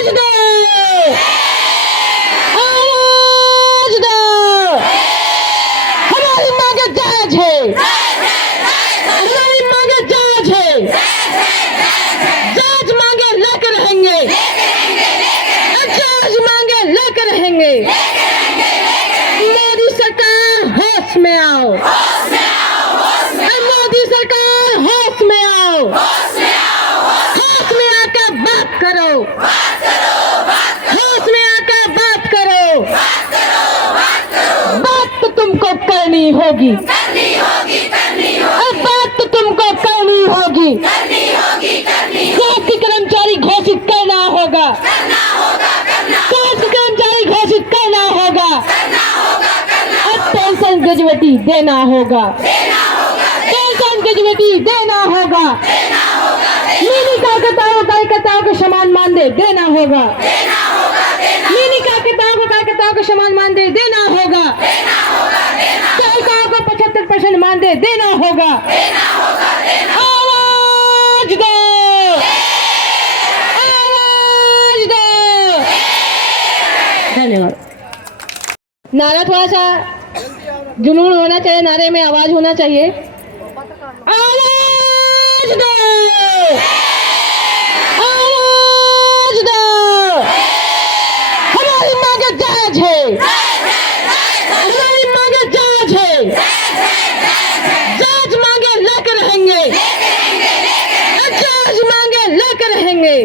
आवाज दो, हमारी मांगे जायज है, हमारी मांगे जायज है, जायज मांगे लेकर रहेंगे, जायज मांगे लेकर रहेंगे। मोदी सरकार होश में आओ, मोदी सरकार होश में आओ, होश में आकर बात करो, होश में आकर बात करो, बात तो तुमको करनी होगी, बात तो तुमको करनी होगी, स्वास्थ्य कर्मचारी घोषित करना होगा, स्वास्थ्य कर्मचारी घोषित करना होगा, अब पेंशन ग्रेजुएटी देना होगा, पेंशन ग्रेजुएटी देना होगा, मिनी कार्यकर्ताओं को समान मानदेय देना होगा, मिनी कार्यकर्ताओं को समान मानदेय देना होगा, सहायिकाओं को 75% मानदेय देना होगा। आवाज दो, आवाज दो। धन्यवाद। नारा थोड़ा सा जुनून होना चाहिए, नारे में आवाज होना चाहिए। आवाज दो, आवाज दो, हमारी मांगे जायज है, हमारी मांगे जायज है, जायज मांगे लेकर रहेंगे, जायज मांगे लेकर रहेंगे।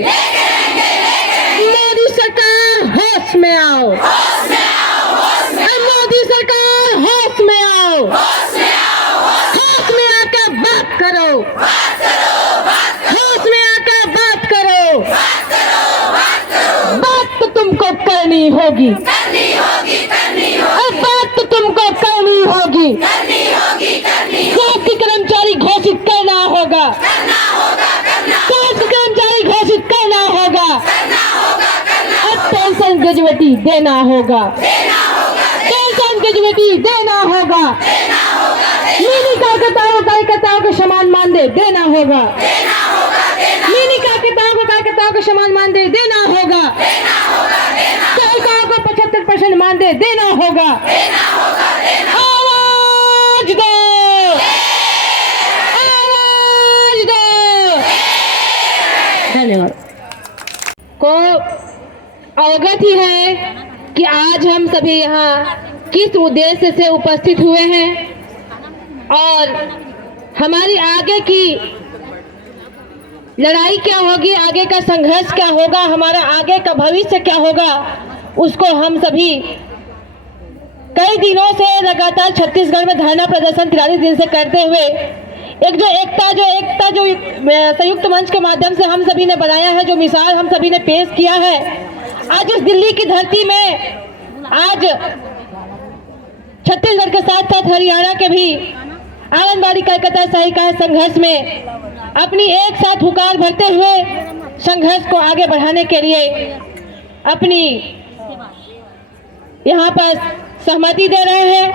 मोदी सरकार होश में आओ, मोदी सरकार होश में आओ, होश में आकर बात करो, होश में आकर बात करो, बात तो तुमको करनी होगी, बात तो तुमको करनी होगी, स्वास्थ्य कर्मचारी घोषित करना होगा, स्वास्थ्य कर्मचारी घोषित करना होगा, अब पेंशन ग्रेजुएटी देना होगा, पेंशन ग्रेजुएटी देना होगा, मिनी कार्यकर्ताओं को समान मानदेय देना होगा, मिनी कार्यकर्ताओं को समान मानदेय देना होगा, सहायिकाओं को 75% मानदेय देना होगा। आवाज दो, आवाज दो। धन्यवाद। को अवगत ही है कि आज हम सभी यहाँ किस उद्देश्य से उपस्थित हुए हैं और हमारी आगे की लड़ाई क्या होगी, आगे का संघर्ष क्या होगा, हमारा आगे का भविष्य क्या होगा, उसको हम सभी कई दिनों से लगातार छत्तीसगढ़ में धरना प्रदर्शन 43 दिन से करते हुए एक जो एकता जो संयुक्त मंच के माध्यम से हम सभी ने बनाया है, जो मिसाल हम सभी ने पेश किया है, आज इस दिल्ली की धरती में आज छत्तीसगढ़ के साथ साथ हरियाणा के भी आंगनबाड़ी कार्यकर्ता सहायिका संघर्ष में अपनी एक साथ हुकार भरते हुए संघर्ष को आगे बढ़ाने के लिए अपनी यहाँ पर सहमति दे रहे हैं।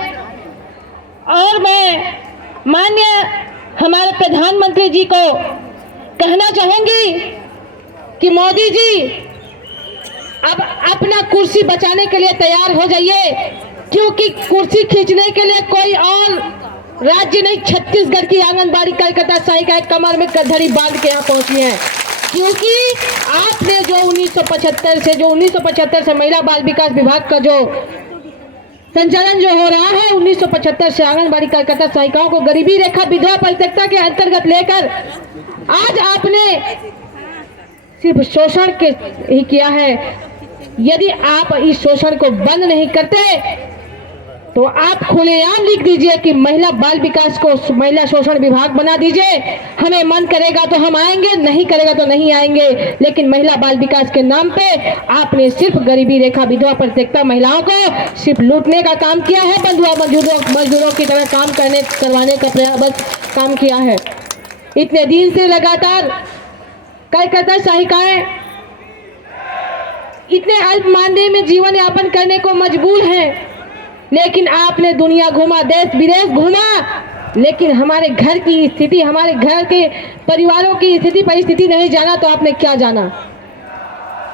और मैं माननीय हमारे प्रधानमंत्री जी को कहना चाहूंगी कि मोदी जी अब अपना कुर्सी बचाने के लिए तैयार हो जाइए, क्योंकि कुर्सी खींचने के लिए कोई और राज्य नहीं, छत्तीसगढ़ की आंगनबाड़ी कार्यकर्ता सहायिकाएं कमर में कधड़ी बांध के यहाँ पहुंची हैं, क्योंकि आपने जो 1975 से महिला बाल विकास विभाग का जो संचालन जो हो रहा है 1975 से आंगनबाड़ी कार्यकर्ता सहायिकाओं को गरीबी रेखा विधवा परित्यक्ता के अंतर्गत लेकर आज आपने सिर्फ शोषण के ही किया है। यदि आप इस शोषण को बंद नहीं करते तो आप खुलेआम लिख दीजिए कि महिला बाल विकास को महिला शोषण विभाग बना दीजिए। हमें मन करेगा तो हम आएंगे, नहीं करेगा तो नहीं आएंगे, लेकिन महिला बाल विकास के नाम पे आपने सिर्फ गरीबी रेखा विधवा परित्यक्ता महिलाओं को सिर्फ लूटने का काम किया है, बंधुआ मजदूरों की तरह काम करवाने का बस काम किया है। इतने दिन से लगातार कार्यकर्ता सहायिकाएं इतने अल्प मानदेय में जीवन यापन करने को मजबूर हैं, लेकिन आपने दुनिया घूमा, देश विदेश घूमा, लेकिन हमारे घर की स्थिति, हमारे घर के परिवारों की स्थिति परिस्थिति नहीं जाना, तो आपने क्या जाना?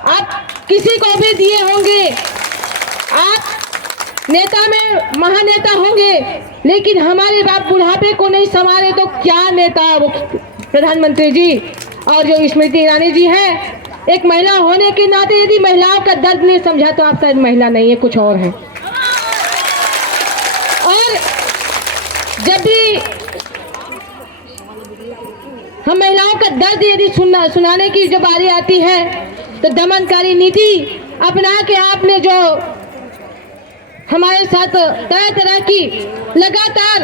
आप किसी को भी दिए होंगे। आप नेता में महानेता होंगे, लेकिन हमारे बाप बुढ़ापे को नहीं संवारे तो क्या नेता वो प्रधानमंत्री जी। और जो स्मृति ईरानी जी है, एक महिला होने के नाते यदि महिलाओं का दर्द नहीं समझा तो आप शायद महिला नहीं है, कुछ और है। और जब भी हम महिलाओं का दर्द यदि सुनाने की जब बारी आती है तो दमनकारी नीति अपना के आपने जो हमारे साथ तरह तरह की लगातार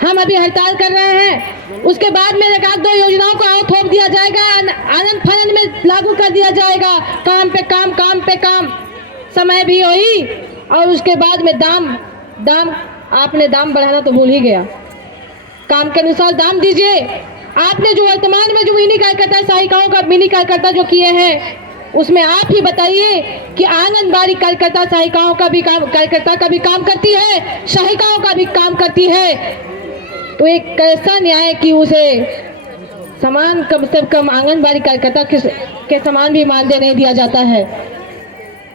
हम अभी हड़ताल कर रहे हैं, उसके बाद में एक आध दो योजनाओं को और थोप दिया जाएगा, आनंद फानंद में लागू कर दिया जाएगा, काम पे काम काम पे काम, समय भी वही। और उसके बाद में दाम आपने दाम बढ़ाना तो भूल ही गया। काम के अनुसार दाम दीजिए। आपने जो वर्तमान में जो मिनी कार्यकर्ता सहायिकाओं का मिनी कार्यकर्ता जो किए हैं, उसमें आप ही बताइए कि आंगनबाड़ी कार्यकर्ता सहायिकाओं का भी काम, कार्यकर्ता का भी काम करती है, सहायिकाओं का भी काम करती है, तो एक कैसा न्याय कि उसे समान कम से कम आंगनबाड़ी कार्यकर्ता के समान भी मानदेय नहीं दिया जाता है।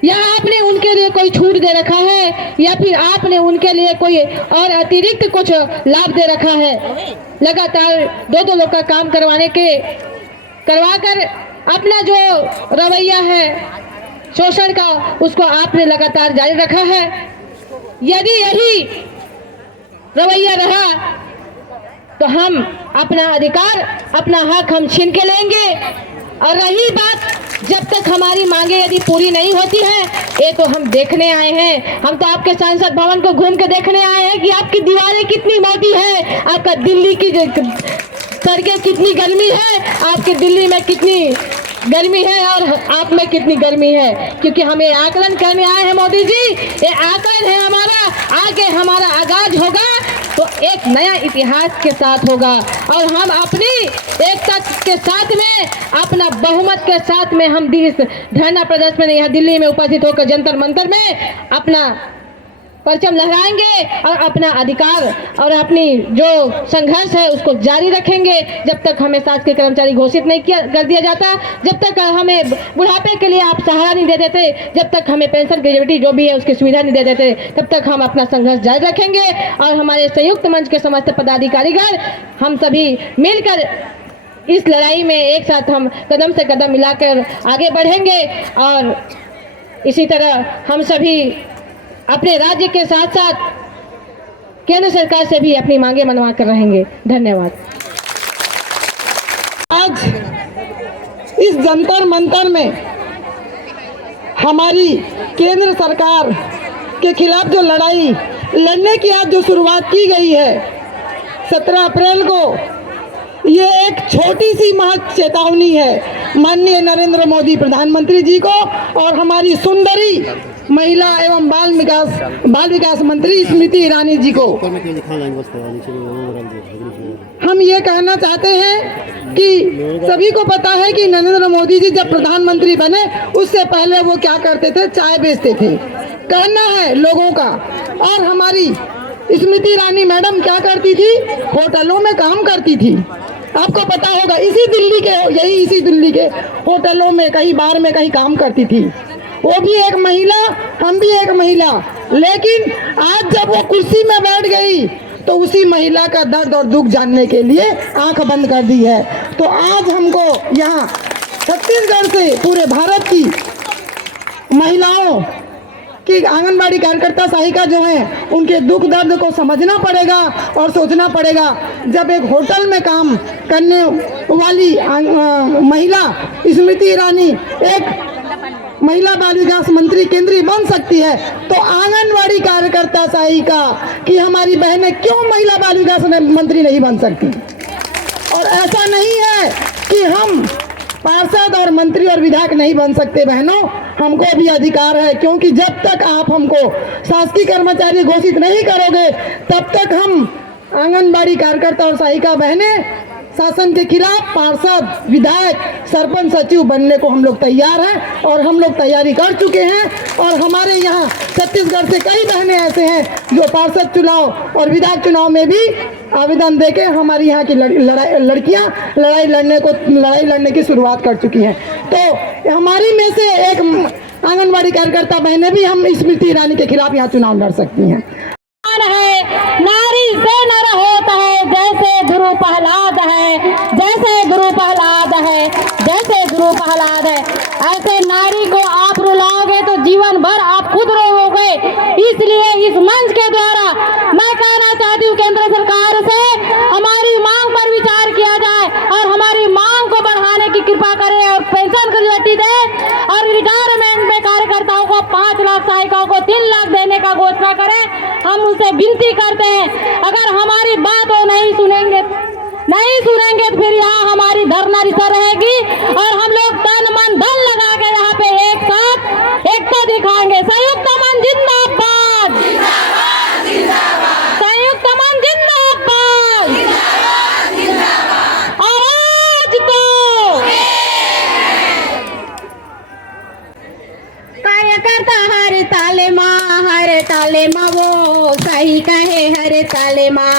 या आपने उनके लिए कोई छूट दे रखा है, या फिर आपने उनके लिए कोई और अतिरिक्त कुछ लाभ दे रखा है। लगातार दो लोग का काम करवाकर अपना जो रवैया है शोषण का, उसको आपने लगातार जारी रखा है। यदि यही रवैया रहा तो हम अपना अधिकार, अपना हक हम छीन के लेंगे। और रही बात, जब तक हमारी मांगे यदि पूरी नहीं होती है, ये तो हम देखने आए हैं। हम तो आपके संसद भवन को घूम के देखने आए हैं कि आपकी दीवारें कितनी मोटी है, आपका दिल्ली की सड़कें कितनी गर्मी है, आपकी दिल्ली में कितनी गर्मी है और आप में कितनी गर्मी है। क्योंकि हम ये आकलन करने आए हैं मोदी जी, ये आकलन है हमारा। आगे हमारा आगाज होगा तो एक नया इतिहास के साथ होगा, और हम अपनी एकता के साथ में, अपना बहुमत के साथ में हम इस धरना प्रदर्शन में यहाँ दिल्ली में उपस्थित होकर जंतर मंतर में अपना परचम लहराएंगे और अपना अधिकार और अपनी जो संघर्ष है उसको जारी रखेंगे जब तक हमें शासकीय कर्मचारी घोषित नहीं कर दिया जाता, जब तक हमें बुढ़ापे के लिए आप सहारा नहीं दे देते, जब तक हमें पेंशन ग्रेजुएटी जो भी है उसकी सुविधा नहीं दे देते, तब तक हम अपना संघर्ष जारी रखेंगे। और हमारे संयुक्त मंच के समस्त पदाधिकारीगण हम सभी मिलकर इस लड़ाई में एक साथ हम कदम से कदम मिलाकर आगे बढ़ेंगे। और इसी तरह हम सभी अपने राज्य के साथ साथ केंद्र सरकार से भी अपनी मांगे मनवा कर रहेंगे। धन्यवाद। आज इस जंतर मंतर में हमारी केंद्र सरकार के खिलाफ जो लड़ाई लड़ने की आज जो शुरुआत की गई है 17 अप्रैल को, ये एक छोटी सी महज चेतावनी है माननीय नरेंद्र मोदी प्रधानमंत्री जी को और हमारी सुंदरी महिला एवं बाल विकास मंत्री स्मृति ईरानी जी को। हम ये कहना चाहते हैं कि सभी को पता है कि नरेंद्र मोदी जी जब प्रधानमंत्री बने उससे पहले वो क्या करते थे, चाय बेचते थे। कहना है लोगों का। और हमारी स्मृति ईरानी मैडम क्या करती थी, होटलों में काम करती थी। आपको पता होगा इसी दिल्ली के होटलों में, कहीं बार में कहीं काम करती थी। वो भी एक महिला, हम भी एक महिला। लेकिन आज जब वो कुर्सी में बैठ गई तो उसी महिला का दर्द और दुख जानने के लिए आंख बंद कर दी है। तो आज हमको यहाँ छत्तीसगढ़ से पूरे भारत की महिलाओं की आंगनबाड़ी कार्यकर्ता सहायिका जो हैं उनके दुख दर्द को समझना पड़ेगा और सोचना पड़ेगा। जब एक होटल में काम करने वाली महिला स्मृति ईरानी एक महिला बाल विकास मंत्री केंद्रीय बन सकती है, तो आंगनबाड़ी कार्यकर्ता सहायिका की हमारी बहनें क्यों महिला बाल विकास मंत्री नहीं बन सकती। और ऐसा नहीं है कि हम पार्षद और मंत्री और विधायक नहीं बन सकते। बहनों, हमको भी अधिकार है, क्योंकि जब तक आप हमको शासकीय कर्मचारी घोषित नहीं करोगे तब तक हम आंगनबाड़ी कार्यकर्ता और सहायिका बहनें शासन के खिलाफ पार्षद, विधायक, सरपंच, सचिव बनने को हम लोग तैयार हैं और हम लोग तैयारी कर चुके हैं। और हमारे यहाँ छत्तीसगढ़ से कई बहनें ऐसे हैं जो पार्षद चुनाव और विधायक चुनाव में भी आवेदन देके हमारी यहाँ की लड़कियाँ लड़ाई लड़ने की शुरुआत कर चुकी हैं। तो हमारी में से एक आंगनबाड़ी कार्यकर्ता बहनें भी हम स्मृति ईरानी के खिलाफ यहाँ चुनाव लड़ सकती हैं। है नारी से नर होता है, जैसे गुरु प्रहलाद है, जैसे गुरु प्रहलाद है, जैसे गुरु प्रहलाद है। ऐसे नारी को आप रुलाओगे तो जीवन भर आप खुद रोओगे। इसलिए इस मंच के द्वारा मैं कहना चाहती हूँ केंद्र सरकार से हमारी मांग पर विचार किया जाए और हमारी मांग को बढ़ाने की कृपा करें और पेंशन ग्रेच्युटी दे और रिटायरमेंट में कार्यकर्ताओं को 5 लाख, सहायिकाओं को 3 लाख देने का घोषणा करें। हम उनसे विनती करते हैं, अगर हमारी बात वो नहीं सुनेंगे तो फिर यहाँ हमारी धरना रिसा रहेगी और हम लोग तन मन धन लगा के यहाँ पे एक साथ एकता दिखाएंगे। संयुक्त मन जिंदाबाद, संयुक्त मन जिंदाबाद। और आज तो कार्यकर्ता हर ताले माँ वो सही कहे हर ताले माँ।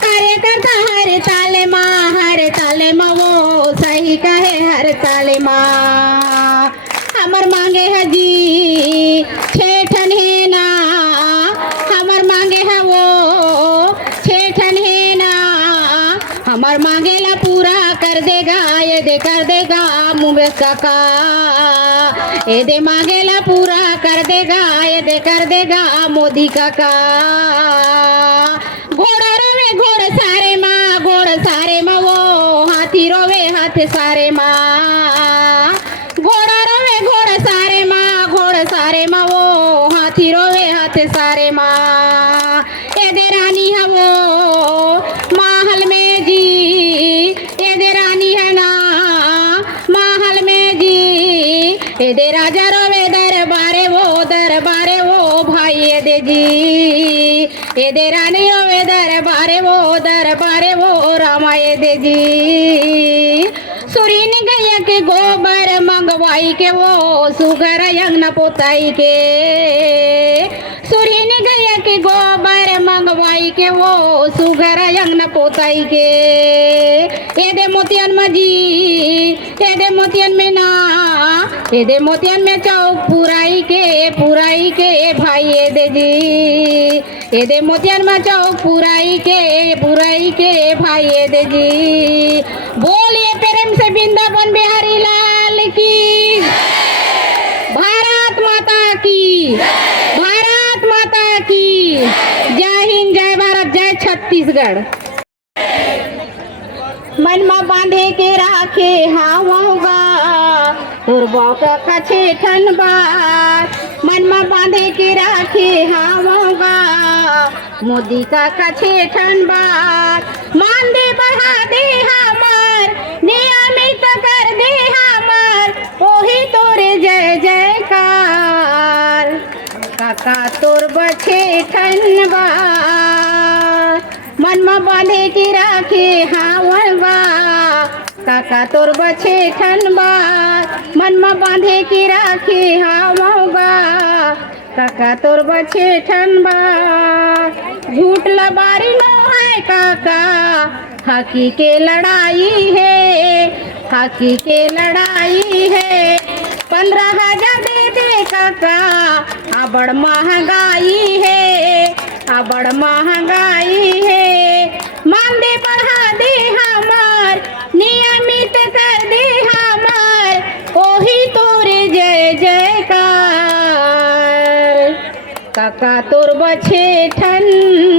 कार्यकर्ता हर ताले माँ वो सही कहे हर ताले माँ। हमर मांगे है जी छेठन है ना, हमर मांगे है वो छेठन है ना। हमर मांगेला पूरा कर देगा ये दे कर देगा मुंबई काका, ये दे मांगेला पूरा कर देगा ये दे कर देगा मोदी काका। घोड़ा रोवे घोड़ सारे माँ वो हाथी रोवे हाथ सारे माँ। घोड़ा रोवे घोड़ सारे माँ वो हाथी रोवे हाथ सारे माँ। ये दे रानी है वो महल में जी, ये दे रानी है ना महल में जी। ये दे राजा रोवे दरबारे वो भाई ये दे जी। ये दे रानी रोवे दरबारे वो रामा ये दे जी। सुरीन गैया के गोबर मंगवाई के वो सुगर यंगना पोताई के। सुरीन गैया के गोबर मंगवाई के वो सुगर यंगना पोताई के। ये दे मोतियन में जी, ये दे मोतियन में ना, ये दे मोतियन में चौक पुराई के भाई ये दे जी। ये दे मोतियन में चौक पुराई के भाई ये दे जी। बोलिए प्रेम से वृंदावन बिहारी लाल की, भारत माता की, भारत माता की। जय हिंद, जय भारत, जय छत्तीसगढ़। मन में बांधे के राखे हावगा तुरबो का कछे ठन बात। मन में बांधे के राखे हावगा मोदी का कछे ठन बात। मान दे बढ़ा दे हमर नियमित कर दे हमर ओही तोरे जय जयकार। काका तोर बछे ठन बात। मन में बांधे के राखे हावगा काका तोर बछे ठन बात। मन में बांधे के राखे हावगा काका तोर बछे ठन बात। झूठ लबारी नो है काका, हकी के लड़ाई है, हकी के लड़ाई है। 15,000 दे दे काका, अबड़ महंगाई है, अबड़ महंगाई है। मान दे बढ़ा दे हमार नियमित कर दे हमार ओही तोरे जय जयकार। काका तोर बछे ठन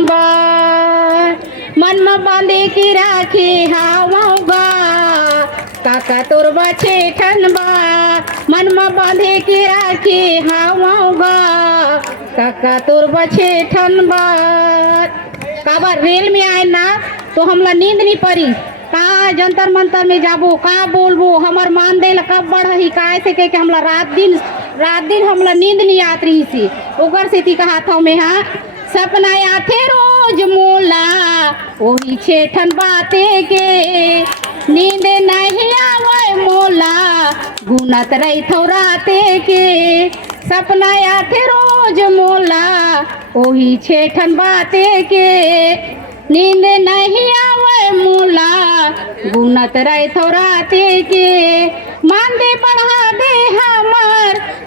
बार। मन में बांधे के राखे हावगा काका तोर बछे ठन बार। मन में बांधे के राखे हावगा काका तोर बछे ठन बार। काबर रेल में आए ना तो हमला नींद नहीं पड़ी, कहाँ जंतर मंतर में जाबो, कहाँ बोलबो, हमार मान दे कब बढ़ी काय से के हमला रात दिन हमला नींद नहीं आत रही सी। ओकर से थी कहा था में हाँ सपना आथे रोज मोला वही छेठन बाते के। नींद नहीं आवे मोला गुनत रही थो राते के। सपना आथे रोज मोला वही छेठन बाते के। नींद नहीं आवे मोला गुनत रही थो राते के। मान दे बढ़ा दे हम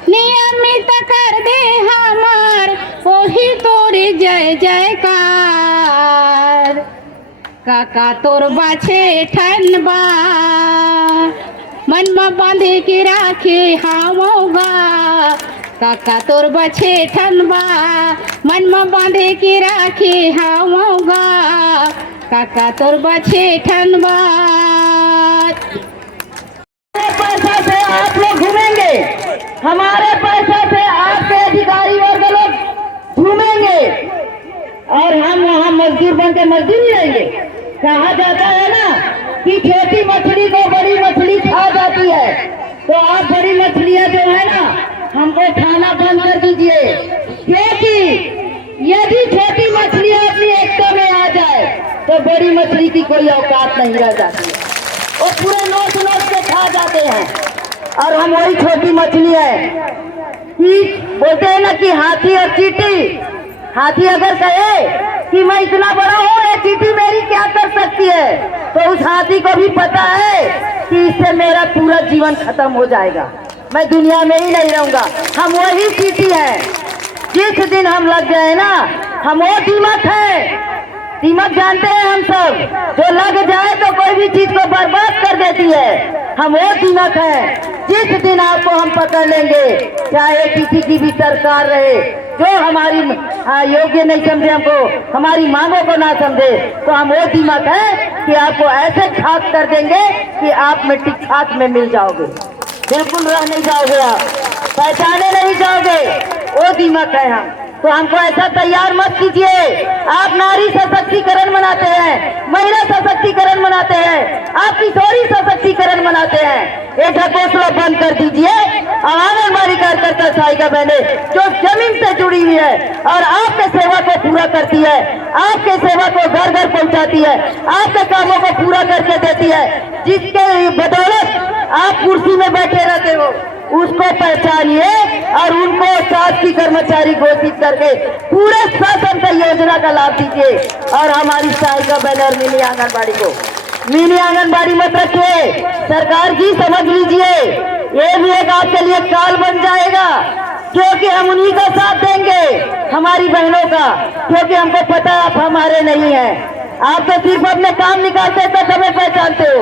नियमित कर दे हमार ओही तोरे जय जयकार। काका तोर बाछे ठनबा मन में बांधे के राखे हामोगा। काका तोर बछे ठनबा मन में बांधे के राखे हामोगा। काका तोर बछे ठनबा। पैसा से आप लोग घूमेंगे, हमारे पैसा से आपके अधिकारी वर्ग लोग घूमेंगे और हम वहाँ मजदूर बन के मजदूरी रहेंगे। कहा जाता है ना कि छोटी मछली को बड़ी मछली खा जाती है, तो आप बड़ी मछलियाँ जो है ना हमको खाना बंद कर दीजिए, क्योंकि यदि छोटी मछलियाँ अपनी एकता में आ जाए तो बड़ी मछली की कोई औकात नहीं रह जाती है, वो पूरे नोच नोच के खा जाते हैं। और हम वही छोटी मछली है कि बोलते हैं ना कि हाथी और चींटी। हाथी अगर कहे कि मैं इतना बड़ा हूँ, ये चींटी मेरी क्या कर सकती है, तो उस हाथी को भी पता है कि इससे मेरा पूरा जीवन खत्म हो जाएगा, मैं दुनिया में ही नहीं रहूंगा। हम वही चींटी हैं। जिस दिन हम लग गए ना, हम वो दीमक है। दीमक जानते हैं हम सब, जो लग जाए तो कोई भी चीज को बर्बाद कर देती है। हम वो दीमक है। जिस दिन आपको हम पकड़ लेंगे, चाहे किसी की भी सरकार रहे, जो हमारी योग्य नहीं समझे, हमको हमारी मांगों को ना समझे, तो हम वो दीमक है कि आपको ऐसे खाक कर देंगे कि आप मिट्टी खाक में मिल जाओगे, बिल्कुल रह नहीं जाओगे, आप पहचाने नहीं जाओगे। वो दीमक है हम। तो हमको ऐसा तैयार मत कीजिए। आप नारी सशक्तिकरण मनाते हैं, महिला सशक्तिकरण मनाते हैं, आप किशोरी सशक्तिकरण मनाते हैं। ये ढकोसला बंद कर दीजिए। आंगनबाड़ी कार्यकर्ता सहायिका बहने जो जमीन से जुड़ी हुई है और आपके सेवा को पूरा करती है, आपके सेवा को घर घर पहुंचाती है, आपके कामों को पूरा करके देती है, जिसके बदौलत आप कुर्सी में बैठे रहते हो, उसको पहचानिए और उनको शासकीय कर्मचारी घोषित करके पूरे शासन का योजना का लाभ दीजिए। और हमारी सहायिका बैनर मिनी आंगनबाड़ी को मिनी आंगनबाड़ी मत रखिए, सरकार जी समझ लीजिए, ये भी एक आपके लिए काल बन जाएगा, क्योंकि हम उन्हीं का साथ देंगे, हमारी बहनों का, क्योंकि हमको पता है आप हमारे नहीं हैं। आप तो सिर्फ अपने काम निकालते तक हमें पहचानते हो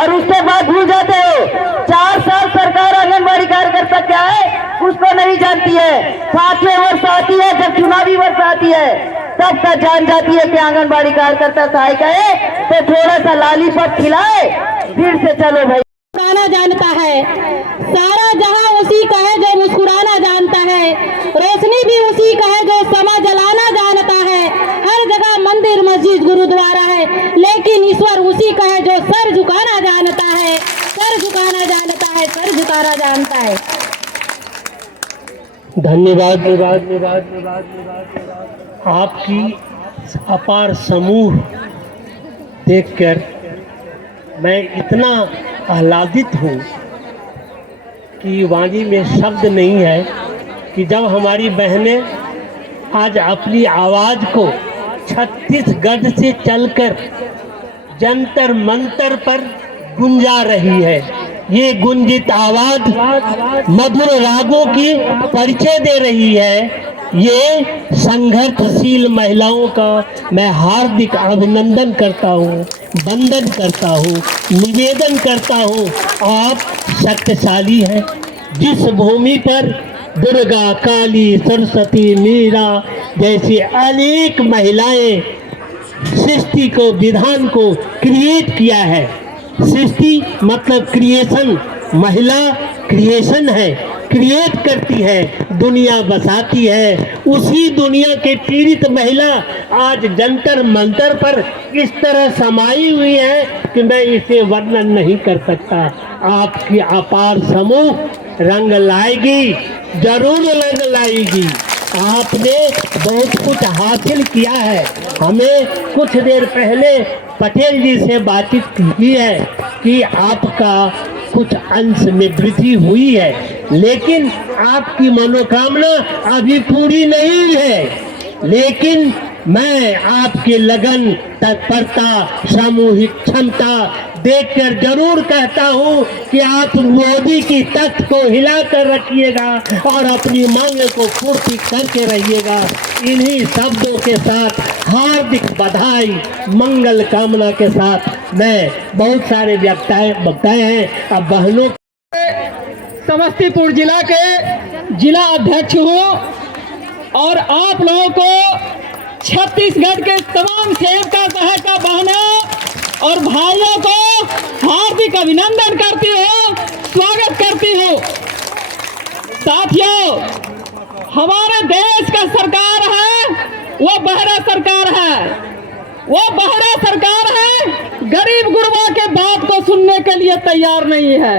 और उसके बाद भूल जाते हो। 4 साल सरकार आंगनबाड़ी कार्यकर्ता क्या है उसको नहीं जानती है। 5वें वर्ष आती है, जब चुनावी वर्ष आती है, तब तक जान जाती है कि आंगनबाड़ी कार्यकर्ता सहायिका है, तो थोड़ा सा लालीपॉप खिलाए, फिर से चलो भाई। मुस्कुराना जानता है, सारा जहां उसी का है जो मुस्कुराना जानता है, रोशनी भी उसी का है जो समा जलाना जानता है। हर जगह मंदिर मस्जिद गुरुद्वारा है, लेकिन ईश्वर उसी का है जो सर झुकाना जानता है, सर झुकाना जानता है, सर झुकाना जानता है। धन्यवाद। आपकी अपार समूह देखकर मैं इतना आह्लादित हूँ कि वाणी में शब्द नहीं है कि जब हमारी बहनें आज अपनी आवाज़ को छत्तीसगढ़ से चलकर जंतर मंतर पर गुंजा रही है। ये गुंजित आवाज़ मधुर रागों की परिचय दे रही है। ये संघर्षशील महिलाओं का मैं हार्दिक अभिनंदन करता हूँ, वंदन करता हूँ, निवेदन करता हूँ। आप शक्तिशाली हैं। जिस भूमि पर दुर्गा, काली, सरस्वती, मीरा जैसी अनेक महिलाएं सृष्टि को, विधान को क्रिएट किया है। सृष्टि मतलब क्रिएशन, महिला क्रिएशन है, क्रिएट करती है, दुनिया बसाती है। उसी दुनिया के पीड़ित महिला आज जंतर मंतर पर इस तरह समाई हुई है कि मैं इसे वर्णन नहीं कर सकता। आपकी अपार समूह रंग लाएगी, जरूर रंग लाएगी। आपने बहुत कुछ हासिल किया है। हमें कुछ देर पहले पटेल जी से बातचीत की है कि आपका कुछ अंश में वृद्धि हुई है, लेकिन आपकी मनोकामना अभी पूरी नहीं है। लेकिन मैं आपके लगन, तत्परता, सामूहिक क्षमता देखकर जरूर कहता हूँ कि आप मोदी की तख्त को हिलाकर रखिएगा और अपनी मांग को पूर्ति करके रहिएगा। इन्हीं शब्दों के साथ हार्दिक बधाई मंगल कामना के साथ मैं बहुत सारे वक्ताएं हैं। अब बहनों समस्तीपुर जिला के जिला अध्यक्ष हूँ और आप लोगों को छत्तीसगढ़ के तमाम सेवका सहायता बहनों और भाइयों को हार्दिक अभिनंदन करती हूँ, स्वागत करती हूँ। साथियों, हमारे देश का सरकार है वो बहरा सरकार है, वो बहरा सरकार है, गरीब गुरबा के बात को सुनने के लिए तैयार नहीं है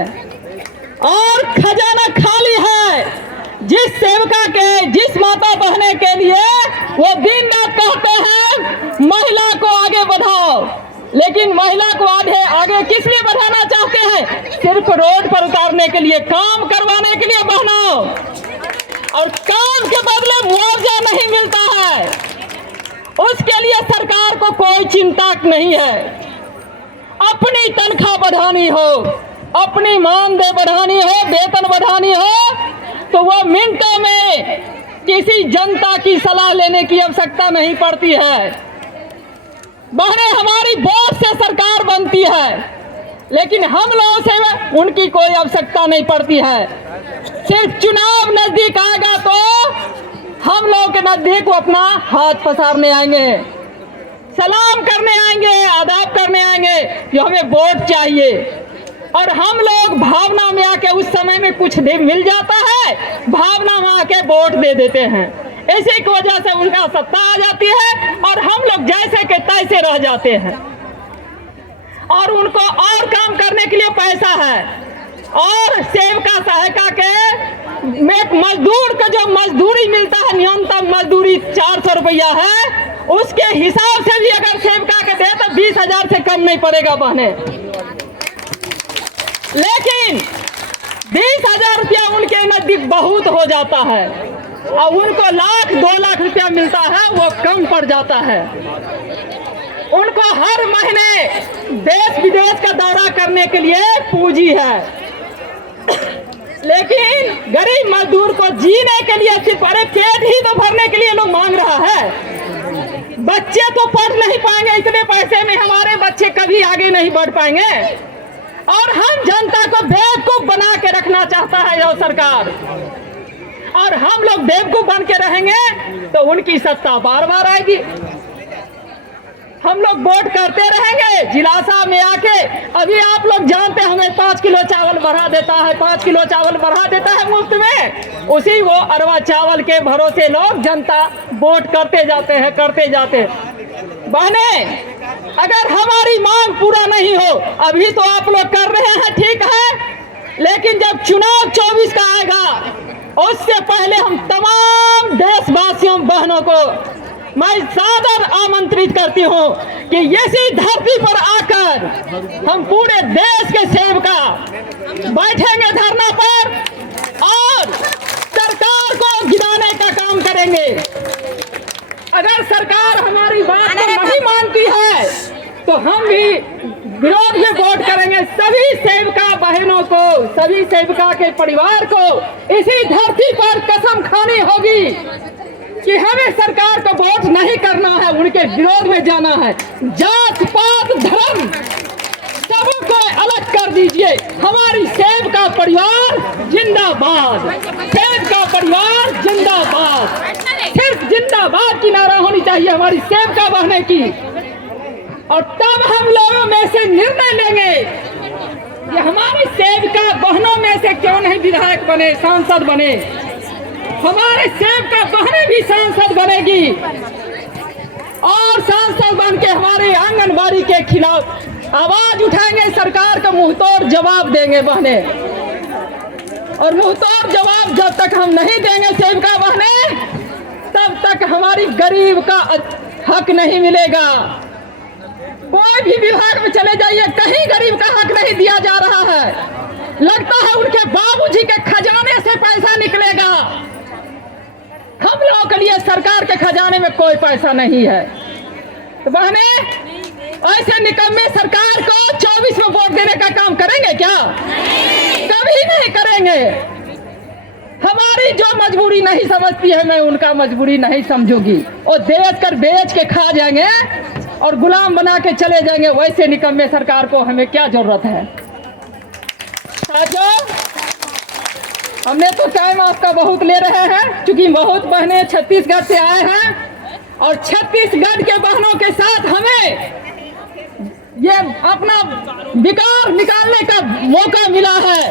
और खजाना खाली है। जिस सेवका के, जिस माता बहने के लिए वो दिन रात कहते हैं महिला को आगे बढ़ाओ, लेकिन महिला को आगे किस लिए बढ़ाना चाहते हैं? सिर्फ रोड पर उतारने के लिए, काम करवाने के लिए बहनों, और काम के बदले मुआवजा नहीं मिलता है, उसके लिए सरकार को कोई चिंता नहीं है। अपनी तनख्वाह बढ़ानी हो, अपनी मानदेय बढ़ानी हो, वेतन बढ़ानी हो, तो वो मिनटों में किसी जनता की सलाह लेने की आवश्यकता नहीं पड़ती है। बहनें, हमारी वोट से सरकार बनती है, लेकिन हम लोगों से उनकी कोई आवश्यकता नहीं पड़ती है। सिर्फ चुनाव नजदीक आएगा तो हम लोगों के नजदीक वो अपना हाथ पसारने आएंगे, सलाम करने आएंगे, आदाब करने आएंगे कि हमें वोट चाहिए। और हम लोग भावना में आके उस समय में कुछ मिल जाता है, भावना में आके वोट दे देते हैं, इसी की वजह से उनका सत्ता आ जाती है और हम लोग जैसे के तैसे रह जाते हैं। और उनको और काम करने के लिए पैसा है, और सेवका सहायता के एक मजदूर का जो मजदूरी मिलता है, न्यूनतम मजदूरी 400 रुपया है, उसके हिसाब से भी अगर सेवका के दे तो 20,000 से कम नहीं पड़ेगा बहने। लेकिन 20,000 रुपया उनके नजदीक बहुत हो जाता है और उनको 1,00,000-2 लाख रुपया मिलता है, वो कम पड़ जाता है। उनको हर महीने देश विदेश का दौरा करने के लिए पूंजी है, लेकिन गरीब मजदूर को जीने के लिए सिर्फ अरे पेट ही तो भरने के लिए लोग मांग रहा है। बच्चे तो पढ़ नहीं पाएंगे, इतने पैसे में हमारे बच्चे कभी आगे नहीं बढ़ पाएंगे, और हम जनता को बेवकूफ बना के रखना चाहता है यह सरकार, और हम लोग बेवकूफ बन के रहेंगे तो उनकी सत्ता बार बार आएगी। हम लोग वोट करते रहेंगे जिलासा में आके। अभी आप लोग जानते हैं हमें 5 किलो चावल बढ़ा देता है, 5 किलो चावल बढ़ा देता है मुफ्त में, उसी वो अरवा चावल के भरोसे लोग जनता वोट करते जाते हैं। बहने, अगर हमारी मांग पूरा नहीं हो, अभी तो आप लोग कर रहे हैं ठीक है, लेकिन जब चुनाव 24 का आएगा उससे पहले हम तमाम देशवासियों बहनों को मैं सादर आमंत्रित करती हूँ कि इसी धरती पर आकर हम पूरे देश के सेवका बैठेंगे धरना पर और सरकार को गिराने का काम करेंगे। अगर सरकार हमारी बात को नहीं मानती है तो हम भी विरोध में वोट करेंगे। सभी सेवका बहनों को, सभी सेवका के परिवार को इसी धरती पर कसम खानी होगी कि हमें सरकार को वोट नहीं करना है, उनके विरोध में जाना है। जात पात धर्म सबको अलग कर दीजिए। हमारी सेवका परिवार जिंदाबाद, सेवका परिवार जिंदाबाद, सिर्फ जिंदाबाद की नारा होनी चाहिए हमारी सेवका बहने की। और तब हम लोगों में से निर्णय लेंगे कि हमारी सेवका बहनों में से क्यों नहीं विधायक बने, सांसद बने। हमारे सेवका बहनें भी सांसद बनेगी और सांसद बन के हमारे आंगनबाड़ी के खिलाफ आवाज उठाएंगे, सरकार का मुंहतोड़ जवाब देंगे बहने। और मुंहतोड़ जवाब जब तक हम नहीं देंगे सेवका बहने, तब तक हमारी गरीब का हक नहीं मिलेगा। कोई भी विभाग में चले जाइए, कहीं गरीब का हक नहीं दिया जा रहा है। लगता है उनके बाबूजी के खजाने से पैसा निकलेगा। हम लोगों के लिए सरकार के खजाने में कोई पैसा नहीं है। तो बहने, ऐसे निकम्मे सरकार को 24 में वोट देने का काम करेंगे क्या? कभी नहीं करेंगे। हमारी जो मजबूरी नहीं समझती है, मैं उनका मजबूरी नहीं समझूंगी। और बेच के खा जाएंगे और गुलाम बना के चले जाएंगे। वैसे निकम्मे सरकार को हमें क्या जरूरत है? साथियों, हमने तो टाइम आपका बहुत ले रहे हैं, क्योंकि बहुत बहनें छत्तीसगढ़ से आए हैं और छत्तीसगढ़ के बहनों के साथ हमें ये अपना विकार निकालने का मौका मिला है।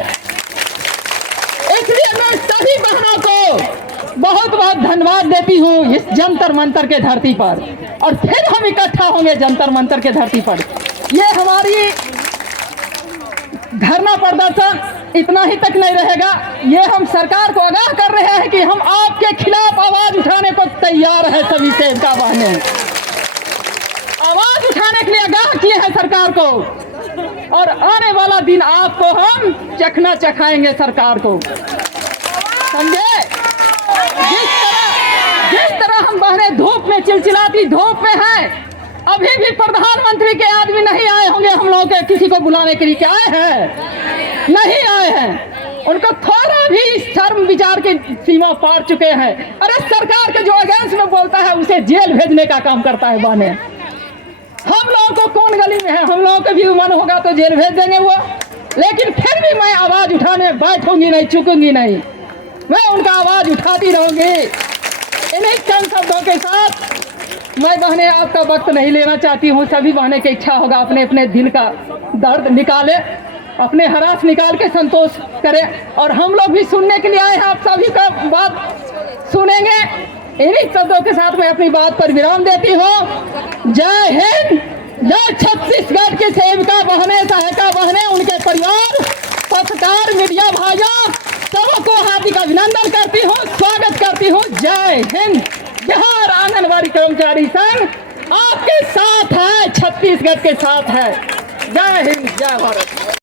इसलिए मैं सभी बहनों को बहुत बहुत धन्यवाद देती हूँ इस जंतर मंतर के धरती पर। और फिर हम इकट्ठा होंगे जंतर मंतर के धरती पर। ये हमारी धरना प्रदर्शन इतना ही तक नहीं रहेगा। ये हम सरकार को आगाह कर रहे हैं कि हम आपके खिलाफ आवाज उठाने को तैयार है। सभी सेविका बहनें आवाज उठाने के लिए आगाह किए हैं सरकार को। और आने वाला दिन आपको हम चखना चखाएंगे सरकार को, समझे? जिस तरह हम बहनें धूप में चिलचिलाती धूप में हैं, अभी भी प्रधानमंत्री के आदमी नहीं आए होंगे हम लोगों के किसी को बुलाने के लिए। क्या आए हैं? नहीं आए हैं। उनको थोड़ा भी शर्म विचार की सीमा पार चुके हैं। अरे सरकार के जो अगेंस्ट में बोलता है उसे जेल भेजने का काम करता है बहने। हम लोगों को कौन गली में है? हम लोगों को भी मन होगा तो जेल भेज देंगे वो। लेकिन फिर भी मैं आवाज उठाने में बैठूंगी नहीं, चुकूंगी नहीं। मैं उनका आवाज उठाती रहूंगी। इन्हीं चंद शब्दों के साथ मैं बहने आपका वक्त नहीं लेना चाहती हूँ। सभी बहने की इच्छा होगा अपने अपने दिल का दर्द निकाले, अपने हरास निकाल के संतोष करें। और हम लोग भी सुनने के लिए आए हैं, आप सभी का बात सुनेंगे। इन्हीं शब्दों के साथ मैं अपनी बात पर विराम देती हूँ। जय हिंद, जय छत्तीसगढ़ की सेविका बहने, सहायिका बहने, उनके परिवार, पत्रकार, मीडिया भाइयों, सबको हार्दिक अभिनंदन करती हूँ, स्वागत करती हूँ। जय हिंद। बिहार आंगनबाड़ी कर्मचारी संघ आपके साथ है, छत्तीसगढ़ के साथ है। जय हिंद, जय भारत।